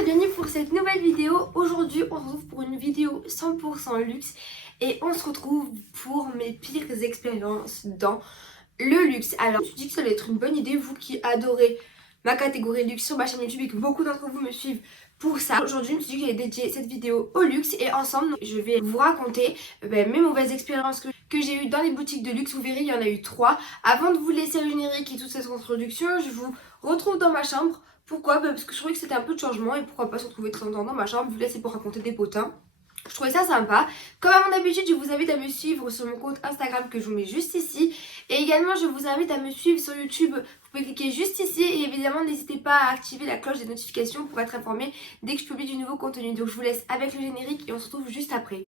et bienvenue pour cette nouvelle vidéo. Aujourd'hui on se retrouve pour une vidéo 100% luxe et on se retrouve pour mes pires expériences dans le luxe. Alors je me suis dit que ça allait être une bonne idée, vous qui adorez ma catégorie luxe sur ma chaîne YouTube et que beaucoup d'entre vous me suivent pour ça. Aujourd'hui je me suis dit que j'allais dédier cette vidéo au luxe et ensemble je vais vous raconter mes mauvaises expériences que j'ai eues dans les boutiques de luxe. Vous verrez, il y en a eu 3. Avant de vous laisser le générique et toute cette introduction, je vous retrouve dans ma chambre. Pourquoi? Parce que je trouvais que c'était un peu de changement et pourquoi pas se retrouver très longtemps dans ma chambre, vu là c'est pour raconter des potins. Je trouvais ça sympa. Comme à mon habitude, je vous invite à me suivre sur mon compte Instagram que je vous mets juste ici. Et également, je vous invite à me suivre sur YouTube. Vous pouvez cliquer juste ici. Et évidemment, n'hésitez pas à activer la cloche des notifications pour être informé dès que je publie du nouveau contenu. Donc je vous laisse avec le générique et on se retrouve juste après.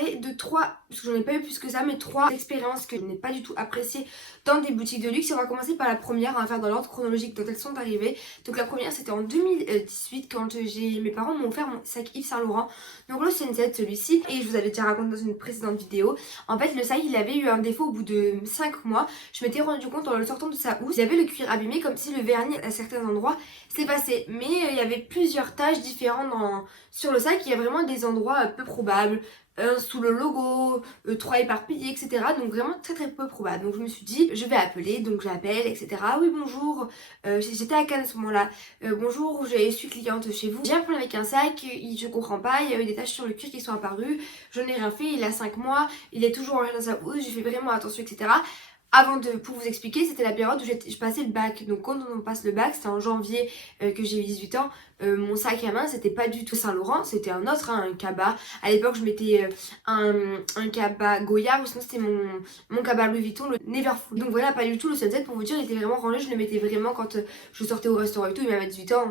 De 3, parce que j'en ai pas eu plus que ça, mais 3 expériences que je n'ai pas du tout appréciées dans des boutiques de luxe. Et on va commencer par la première, on va faire dans l'ordre chronologique dont elles sont arrivées. Donc la première c'était en 2018 quand mes parents m'ont offert mon sac Yves Saint Laurent, donc le Sunset celui-ci, et je vous avais déjà raconté dans une précédente vidéo. En fait le sac il avait eu un défaut au bout de 5 mois, je m'étais rendu compte en le sortant de sa housse, il y avait le cuir abîmé comme si le vernis à certains endroits s'est passé, mais il y avait plusieurs taches différentes sur le sac. Il y a vraiment des endroits peu probables, sous le logo, 3 éparpillés, etc. Donc vraiment très très peu probable. Donc je me suis dit, je vais appeler, donc j'appelle, etc. Ah oui bonjour, j'étais à Cannes à ce moment-là. Bonjour, je suis cliente chez vous. J'ai un problème avec un sac, je comprends pas, il y a eu des taches sur le cuir qui sont apparues, je n'ai rien fait, il a 5 mois, il est toujours rangé dans sa housse, j'ai fait vraiment attention, etc. Pour vous expliquer, c'était la période où je passais le bac. Donc quand on passe le bac, c'était en janvier que j'ai eu 18 ans. Mon sac à main, c'était pas du tout Saint Laurent, c'était un autre, hein, un Kaba. À l'époque, je mettais un Kaba Goyard, ou sinon c'était mon Kaba Louis Vuitton, le Neverfull. Donc voilà, pas du tout le Sunset. Pour vous dire, il était vraiment rangé. Je le mettais vraiment quand je sortais au restaurant et tout. Il m'avait 18 ans,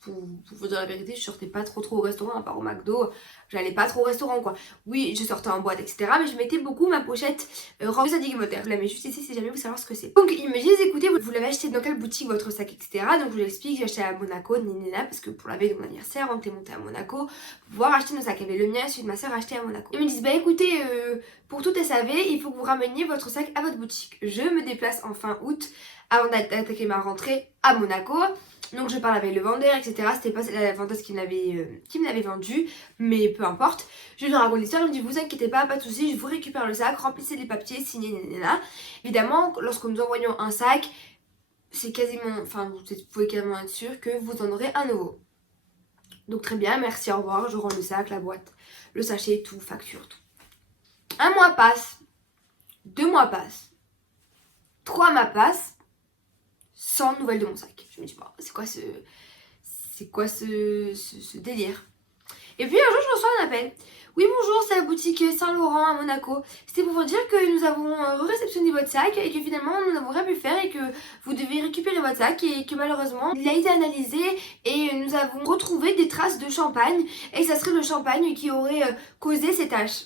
pour vous dire la vérité, je sortais pas trop au restaurant, à part au McDo. J'allais pas trop au restaurant, quoi. Oui, je sortais en boîte, etc. Mais je mettais beaucoup ma pochette rangée à Digimoteur. Je la mets juste ici si jamais vous savez ce que c'est. Donc ils me disent, écoutez, vous l'avez acheté dans quelle boutique votre sac, etc. Donc je lui explique, j'ai acheté à Monaco, Ninina, parce que pour la veille de mon anniversaire, on était monté à Monaco pour pouvoir acheter nos sacs. Il y avait le mien, celui de ma soeur acheté à Monaco. Ils me disent, bah écoutez, pour tout SAV, il faut que vous rameniez votre sac à votre boutique. Je me déplace en fin août avant d'attaquer ma rentrée à Monaco. Donc je parle avec le vendeur, etc. C'était pas la vendeuse qui me l'avait vendu, mais peu importe. Je lui raconte l'histoire, il me dit vous inquiétez pas, pas de soucis, je vous récupère le sac, remplissez les papiers, signez, nanana. Évidemment, lorsque nous envoyons un sac, c'est quasiment, enfin vous pouvez quasiment être sûr que vous en aurez un nouveau. Donc très bien, merci, au revoir, je rends le sac, la boîte, le sachet, tout, facture, tout. 1 mois passe, 2 mois passent, 3 mois passent, sans nouvelles de mon sac. Je me dis, bon, c'est quoi ce délire? Et puis un jour, je reçois un appel. Oui, bonjour, c'est la boutique Saint Laurent à Monaco. C'était pour vous dire que nous avons réceptionné votre sac et que finalement, nous n'avons rien pu faire et que vous devez récupérer votre sac et que malheureusement, il a été analysé et nous avons retrouvé des traces de champagne et que ça serait le champagne qui aurait causé ces taches.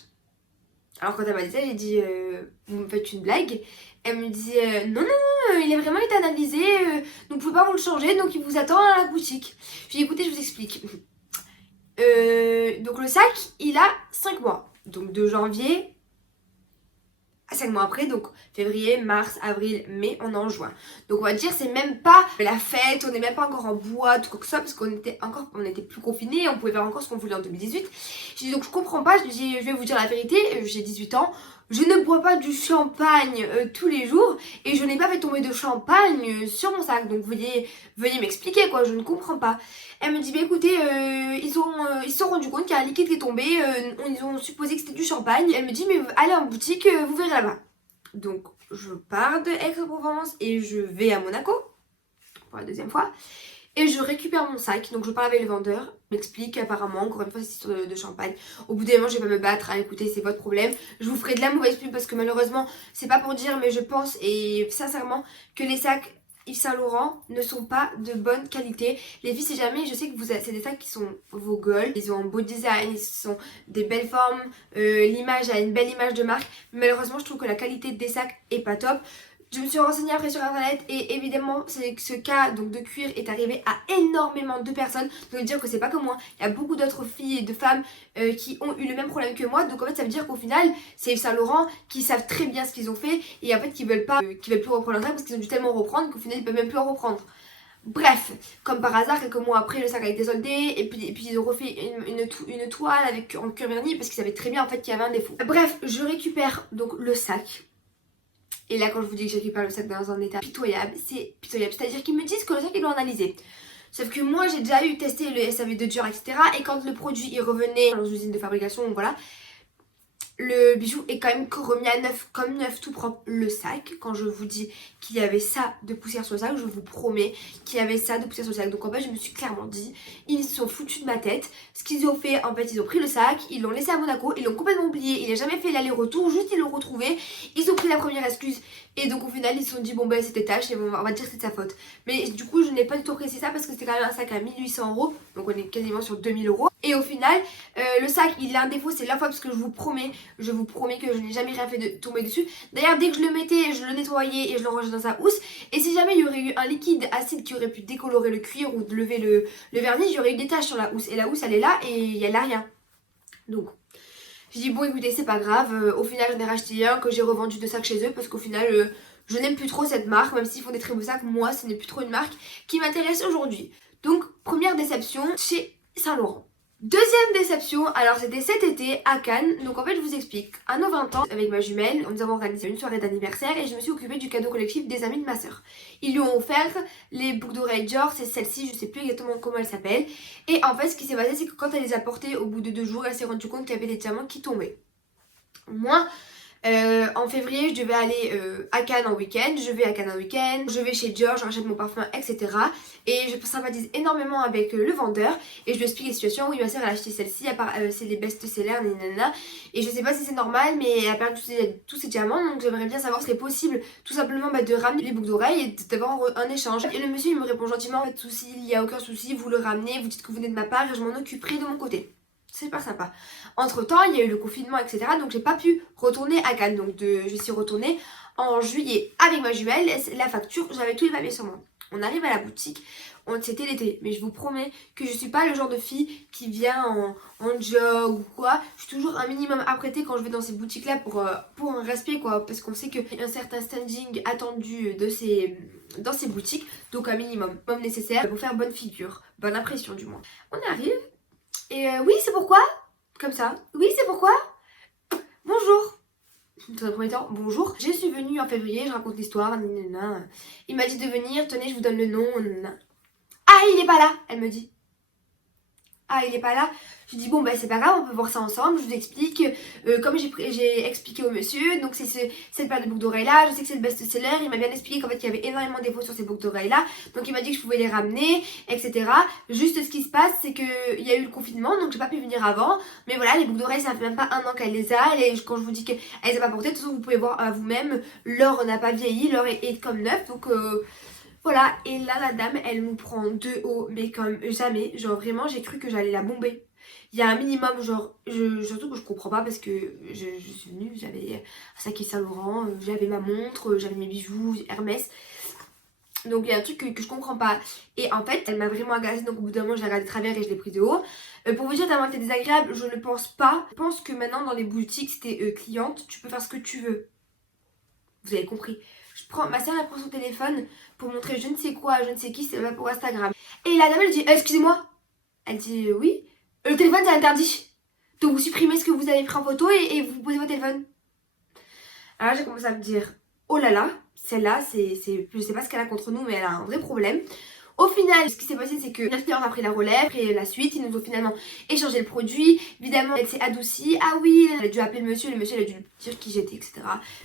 Alors quand elle m'a dit ça, j'ai dit vous me faites une blague? Elle me dit non, il a vraiment été analysé, donc vous pouvez pas vous le changer, donc il vous attend à la boutique. Je lui ai dit écoutez, je vous explique. Donc le sac, il a 5 mois. Donc de janvier à 5 mois après, donc février, mars, avril, mai, on est en juin. Donc on va dire c'est même pas la fête, on n'est même pas encore en boîte ou quoi que ce soit, parce qu'on était plus confinés, on pouvait faire encore ce qu'on voulait en 2018. J'ai dit donc je comprends pas, je lui dis je vais vous dire la vérité, j'ai 18 ans, je ne bois pas du champagne tous les jours et je n'ai pas fait tomber de champagne sur mon sac. Donc veuillez m'expliquer quoi, je ne comprends pas. Elle me dit bah écoutez, ils se sont rendus compte qu'il y a un liquide qui est tombé, ils ont supposé que c'était du champagne. Elle me dit mais allez en boutique, vous verrez là-bas. Donc je pars de Aix-en-Provence et je vais à Monaco pour la 2e fois. Et je récupère mon sac, donc je parle avec le vendeur, m'explique apparemment, encore une fois c'est histoire de champagne. Au bout d'un moment je vais pas me battre, hein, écoutez c'est votre problème. Je vous ferai de la mauvaise pub parce que malheureusement, c'est pas pour dire mais je pense et sincèrement que les sacs Yves Saint Laurent ne sont pas de bonne qualité. Les filles si jamais, je sais que c'est des sacs qui sont vos goals, ils ont un beau design, ils sont des belles formes, l'image a une belle image de marque. Mais malheureusement je trouve que la qualité des sacs est pas top. Je me suis renseignée après sur internet et évidemment ce cas donc de cuir est arrivé à énormément de personnes. Donc ça veut dire que c'est pas que moi, il y a beaucoup d'autres filles et de femmes qui ont eu le même problème que moi. Donc en fait ça veut dire qu'au final c'est Yves Saint Laurent qui savent très bien ce qu'ils ont fait et en fait qui veulent pas, qui veulent plus reprendre leur sac parce qu'ils ont dû tellement reprendre qu'au final ils peuvent même plus en reprendre. Bref, comme par hasard, quelques mois après, le sac a été soldé et puis ils ont refait une toile avec, en cuir verni parce qu'ils savaient très bien en fait qu'il y avait un défaut. Bref, je récupère donc le sac. Et là, quand je vous dis que je récupère le sac dans un état pitoyable, c'est pitoyable. C'est-à-dire qu'ils me disent que le sac, ils l'ont analysé. Sauf que moi, j'ai déjà eu testé le SAV de Dior, etc. Et quand le produit il revenait dans l'usine de fabrication, voilà, le bijou est quand même remis à neuf, comme neuf, tout propre. Le sac, quand je vous dis qu'il y avait ça de poussière sur le sac, je vous promets qu'il y avait ça de poussière sur le sac. Donc en fait, je me suis clairement dit, ils se sont foutus de ma tête. Ce qu'ils ont fait, en fait, ils ont pris le sac, ils l'ont laissé à Monaco, ils l'ont complètement oublié, il n'a jamais fait l'aller-retour, juste ils l'ont retrouvé. Ils ont pris la première excuse et donc au final, ils se sont dit, bon ben c'était tâche et on va dire que c'est de sa faute. Mais du coup, je n'ai pas du tout apprécié ça parce que c'était quand même un sac à 1800 €, donc on est quasiment sur 2000 €. Et au final, le sac, il a un défaut, c'est la fois parce que je vous promets que je n'ai jamais rien fait de tomber dessus. D'ailleurs, dès que je le mettais, je le nettoyais et je le rangeais dans sa housse. Et si jamais il y aurait eu un liquide acide qui aurait pu décolorer le cuir ou de lever le vernis, il y aurait eu des taches sur la housse. Et la housse, elle est là et il n'y a là rien. Donc, j'ai dit bon écoutez, c'est pas grave. Au final, j'en ai racheté un que j'ai revendu de sacs chez eux parce qu'au final, je n'aime plus trop cette marque. Même s'ils font des très beaux sacs, moi, ce n'est plus trop une marque qui m'intéresse aujourd'hui. Donc, première déception chez Saint Laurent. Deuxième déception, alors c'était cet été à Cannes, donc en fait je vous explique. À nos 20 ans, avec ma jumelle, nous avons organisé une soirée d'anniversaire et je me suis occupée du cadeau collectif des amis de ma soeur. Ils lui ont offert les boucles d'oreilles Dior, c'est celle-ci, je sais plus exactement comment elle s'appelle. Et en fait ce qui s'est passé c'est que quand elle les a portées au bout de 2 jours, elle s'est rendue compte qu'il y avait des diamants qui tombaient. Moi, en février, je devais aller à Cannes en week-end, je vais à Cannes en week-end, je vais chez Dior, je rachète mon parfum, etc. Et je sympathise énormément avec le vendeur et je lui explique les situations. Oui, ma soeur elle a acheté celle-ci, c'est les best-sellers, nanana. Et je sais pas si c'est normal, mais elle a perdu tous ses diamants, donc j'aimerais bien savoir ce qui est possible, tout simplement de ramener les boucles d'oreilles et d'avoir un échange. Et le monsieur il me répond gentiment, pas de soucis, il n'y a aucun souci, vous le ramenez, vous dites que vous venez de ma part et je m'en occuperai de mon côté. C'est pas sympa. Entre temps, il y a eu le confinement, etc. Donc j'ai pas pu retourner à Cannes. Donc je suis retournée en juillet avec ma jumelle. La facture, j'avais tous les papiers sur moi. On arrive à la boutique, c'était l'été. Mais je vous promets que je suis pas le genre de fille qui vient en jog ou quoi. Je suis toujours un minimum apprêtée quand je vais dans ces boutiques-là pour un respect quoi. Parce qu'on sait qu'il y a un certain standing attendu dans ces boutiques. Donc un minimum nécessaire pour faire bonne figure, bonne impression du moins. On arrive. Et oui, c'est pourquoi. Comme ça. Oui, c'est pourquoi. Bonjour. Dans un premier temps, bonjour. Je suis venue en février, je raconte l'histoire. Il m'a dit de venir, tenez, je vous donne le nom. Ah, il est pas là, elle me dit. Ah, il est pas là. Je dis bon bah c'est pas grave, on peut voir ça ensemble, je vous explique. Comme j'ai expliqué au monsieur, donc c'est cette paire de boucles d'oreilles là, je sais que c'est le best-seller, il m'a bien expliqué qu'en fait il y avait énormément de défauts sur ces boucles d'oreilles là, donc il m'a dit que je pouvais les ramener, etc. Juste ce qui se passe c'est qu'il y a eu le confinement, donc j'ai pas pu venir avant, mais voilà, les boucles d'oreilles ça fait même pas un an qu'elle les a, quand je vous dis qu'elle les a pas portées, de toute façon vous pouvez voir à vous-même, l'or n'a pas vieilli, l'or est comme neuf, donc... Voilà, et là la dame elle nous prend de haut, mais comme jamais, genre vraiment j'ai cru que j'allais la bomber. Il y a un minimum, genre, surtout que je comprends pas parce que je suis venue, j'avais un sac Saint Laurent, j'avais ma montre, j'avais mes bijoux, Hermès. Donc il y a un truc que je comprends pas. Et en fait, elle m'a vraiment agacée, donc au bout d'un moment je l'ai regardé de travers et je l'ai pris de haut. Pour vous dire tellement que c'est désagréable, je ne pense pas. Je pense que maintenant dans les boutiques, si t'es cliente, tu peux faire ce que tu veux. Vous avez compris. Ma soeur elle prend son téléphone pour montrer je ne sais quoi, je ne sais qui, c'est pas pour Instagram. Et la dame elle dit excusez-moi. Elle dit oui. Le téléphone c'est interdit. Donc vous supprimez ce que vous avez pris en photo et vous posez votre téléphone. Alors là j'ai commencé à me dire oh là là, celle-là je sais pas ce qu'elle a contre nous mais elle a un vrai problème. Au final, ce qui s'est passé, c'est que notre client a pris la relève, pris la suite, ils nous ont finalement échangé le produit. Évidemment, elle s'est adoucie. Ah oui, elle a dû appeler le monsieur il a dû lui dire qui j'étais, etc.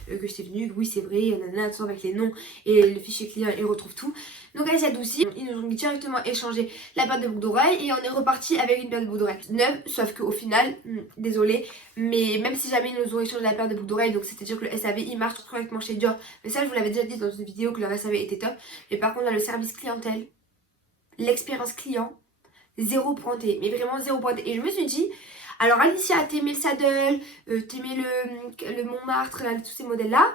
Que j'étais venue, oui, c'est vrai, nanana, tout ça avec les noms et le fichier client, il retrouve tout. Donc elle s'est adoucie. Ils nous ont directement échangé la paire de boucles d'oreilles et on est reparti avec une paire de boucles d'oreilles neuve. Sauf qu'au final, désolée, mais même si jamais ils nous ont échangé la paire de boucles d'oreilles, donc c'est-à-dire que le SAV il marche correctement chez Dior. Mais ça, je vous l'avais déjà dit dans une vidéo que le SAV était top. Mais par contre, là, le service clientèle, l'expérience client, zéro pointé, mais vraiment zéro pointé. Et je me suis dit, alors Alicia, t'aimais le Saddle, t'aimais le Montmartre, là, tous ces modèles là,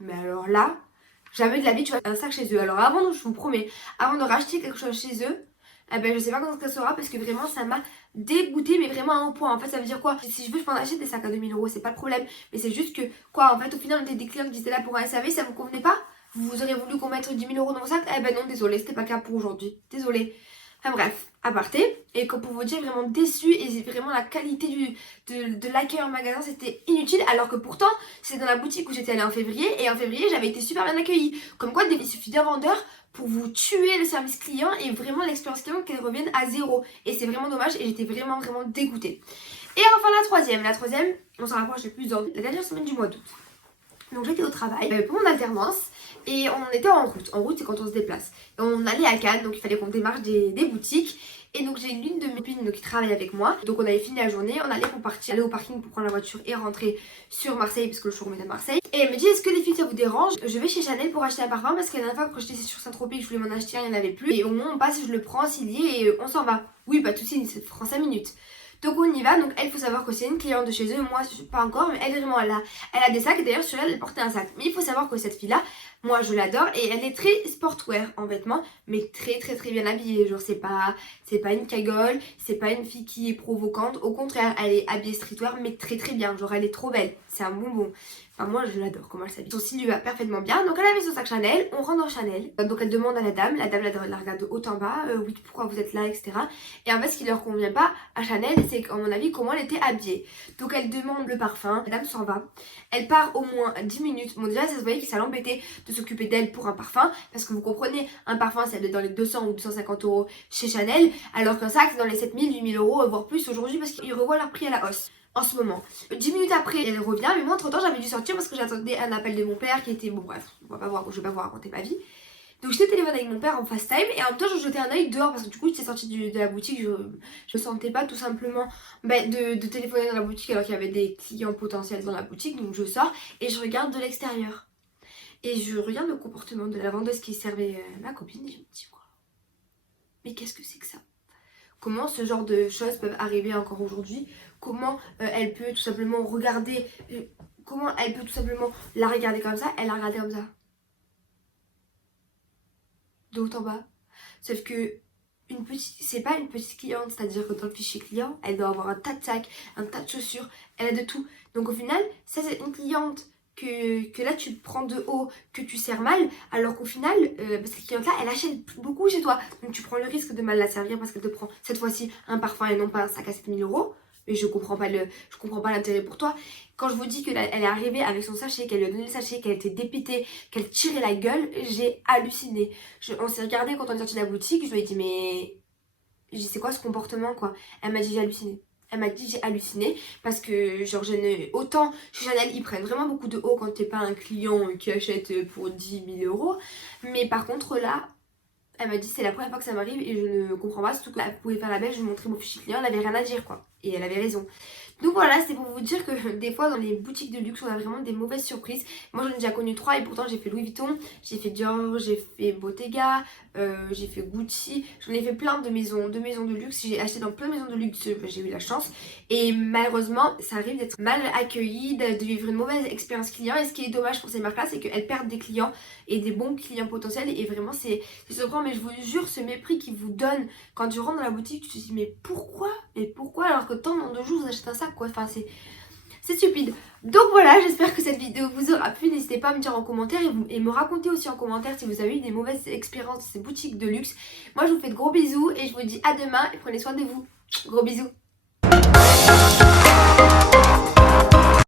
mais alors là, Jamais de la vie tu vas faire un sac chez eux. Alors avant, je vous promets, avant de racheter quelque chose chez eux, eh ben je sais pas quand ça sera parce que vraiment ça m'a dégoûté, mais vraiment à un point. En fait ça veut dire quoi? Si je veux je peux en acheter des sacs à 2000 €, c'est pas le problème. Mais c'est juste que quoi, en fait au final on était des clients qui étaient là pour un SAV, ça vous convenait pas? Vous auriez voulu qu'on mette 10 000 € dans vos sacs? Eh ben non, désolé, c'était pas le cas pour aujourd'hui. Désolé. Enfin bref, aparté. Et comme pour vous dire, vraiment déçue. Et vraiment la qualité de l'accueil en magasin, c'était inutile. Alors que pourtant, c'est dans la boutique où j'étais allée en février. Et en février, j'avais été super bien accueillie. Comme quoi, il suffit d'un vendeur pour vous tuer le service client et vraiment l'expérience client qu'elle revienne à zéro. Et c'est vraiment dommage. Et j'étais vraiment dégoûtée. Et enfin la troisième. La troisième, on s'en rapproche de plus dans la dernière semaine du mois d'août. Donc j'étais au travail pour mon alternance et on était en route. En route c'est quand on se déplace. Et on allait à Cannes, donc il fallait qu'on démarche des boutiques. Et donc j'ai l'une de mes copines qui travaille avec moi. Donc on avait fini la journée, on allait pour partir, aller au parking pour prendre la voiture et rentrer sur Marseille parce que le showroom est à Marseille. Et elle me dit, est-ce que les filles ça vous dérange? Je vais chez Chanel pour acheter un parfum parce que la dernière fois quand j'étais sur Saint-Tropez je voulais m'en acheter un, il n'y en avait plus. Et au moins on passe, je le prends s'il y est et on s'en va. Oui, pas de soucis, ça prend 5 minutes. Donc on y va, donc elle, faut savoir que c'est une cliente de chez eux, moi pas encore, mais elle vraiment elle a des sacs, d'ailleurs sur elle, elle portait un sac. Mais il faut savoir que cette fille-là, moi je l'adore et elle est très sportwear en vêtements, mais très bien habillée. Genre c'est pas une cagole, c'est pas une fille qui est provocante, au contraire, elle est habillée streetwear, mais très bien, genre elle est trop belle, c'est un bonbon. Enfin moi je l'adore comment elle s'habille. Son style lui va parfaitement bien. Donc elle avait son sac Chanel, on rentre dans Chanel. Donc elle demande à la dame la regarde de haut en bas, oui pourquoi vous êtes là, etc. Et en fait ce qui leur convient pas à Chanel, c'est qu'à mon avis comment elle était habillée. Donc elle demande le parfum, la dame s'en va. Elle part au moins 10 minutes. Bon déjà ça se voyait que ça l'embêtait de s'occuper d'elle pour un parfum. Parce que vous comprenez, un parfum c'est dans les 200 ou 250 € chez Chanel. Alors qu'un sac c'est dans les 7000, 8000 €, voire plus aujourd'hui parce qu'ils revoient leur prix à la hausse. En ce moment. 10 minutes après, elle revient, mais moi entre temps j'avais dû sortir parce que j'attendais un appel de mon père qui était. Bon, bref, je vais pas vous raconter ma vie. Donc j'étais au téléphone avec mon père en FaceTime et en même temps je jetais un oeil dehors parce que du coup j'étais sortie de la boutique, je sentais pas tout simplement de téléphoner dans la boutique alors qu'il y avait des clients potentiels dans la boutique. Donc je sors et je regarde de l'extérieur. Et je regarde le comportement de la vendeuse qui servait ma copine et je me dis quoi? Mais qu'est-ce que c'est que ça? Comment ce genre de choses peuvent arriver encore aujourd'hui? Comment elle peut tout simplement regarder... comment elle peut tout simplement la regarder comme ça? Elle la regardait comme ça. De haut en bas. Sauf que c'est pas une petite cliente, c'est-à-dire que dans le fichier client, elle doit avoir un tas de sacs, un tas de chaussures, elle a de tout. Donc au final, ça c'est une cliente que là tu prends de haut, que tu sers mal, alors qu'au final, cette cliente-là, elle achète beaucoup chez toi. Donc tu prends le risque de mal la servir parce qu'elle te prend cette fois-ci un parfum et non pas un sac à 7000 €. Mais je comprends pas l'intérêt pour toi. Quand je vous dis qu'elle est arrivée avec son sachet, qu'elle lui a donné le sachet, qu'elle était dépitée, qu'elle tirait la gueule, j'ai halluciné. On s'est regardé quand on est sorti de la boutique, je lui ai dit mais... J'ai dit c'est quoi ce comportement quoi? Elle m'a dit j'ai halluciné. Elle m'a dit j'ai halluciné parce que genre autant chez Chanel ils prennent vraiment beaucoup de haut quand t'es pas un client qui achète pour 10 000 €. Mais par contre là, elle m'a dit c'est la première fois que ça m'arrive et je ne comprends pas, surtout qu'elle pouvait faire la belle, je lui montrais mon fichier client, elle avait rien à dire quoi. Et elle avait raison. Donc voilà, c'est pour vous dire que des fois dans les boutiques de luxe on a vraiment des mauvaises surprises. Moi j'en ai déjà connu 3 et pourtant j'ai fait Louis Vuitton, j'ai fait Dior, j'ai fait Bottega, j'ai fait Gucci. J'en ai fait plein de maisons de luxe, j'ai acheté dans plein de maisons de luxe, j'ai eu la chance. Et malheureusement ça arrive d'être mal accueilli, de vivre une mauvaise expérience client. Et ce qui est dommage pour ces marques là c'est qu'elles perdent des clients et des bons clients potentiels. Et vraiment c'est surprenant, mais je vous jure ce mépris qu'ils vous donnent quand tu rentres dans la boutique, tu te dis mais pourquoi alors que tant de jours vous achetez un sac quoi. Enfin c'est stupide. Donc voilà, j'espère que cette vidéo vous aura plu. N'hésitez pas à me dire en commentaire et me raconter aussi en commentaire si vous avez eu des mauvaises expériences dans ces boutiques de luxe. Moi je vous fais de gros bisous et je vous dis à demain et prenez soin de vous. Gros bisous.